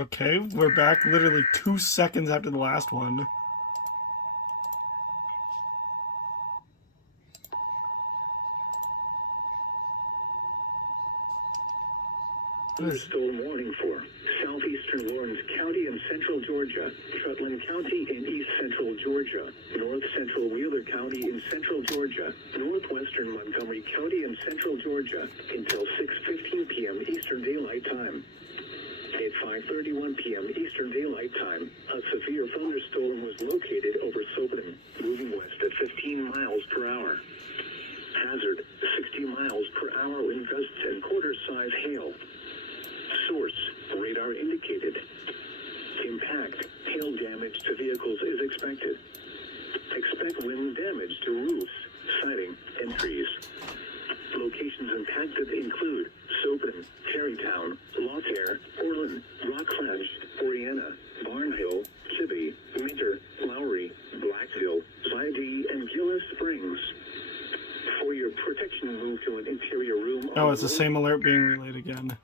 Okay, we're back literally 2 seconds after the last one. Thunderstorm warning for southeastern Lawrence County and central Georgia, Trutland County in east central Georgia, north central Wheeler County in central Georgia, northwestern Montgomery County in central Georgia until 6:15 p.m. Eastern Daylight Time. At 5:31 p.m. Eastern Daylight Time, a severe thunderstorm was located over Soperton, moving west at 15 miles per hour. Hazard, 60 miles per hour wind gusts and quarter-size hail. Source, radar indicated. Impact, hail damage to vehicles is expected. Expect wind damage to roofs, siding, and trees. Locations impacted include Soperton, Terrytown, Lothair, Orland, Rockledge, Oriana, Barnhill, Chibby, Minter, Lowry, Blackville, Zidee, and Gillis Springs. For your protection, move to an interior room. Oh, it's the same alert being relayed again.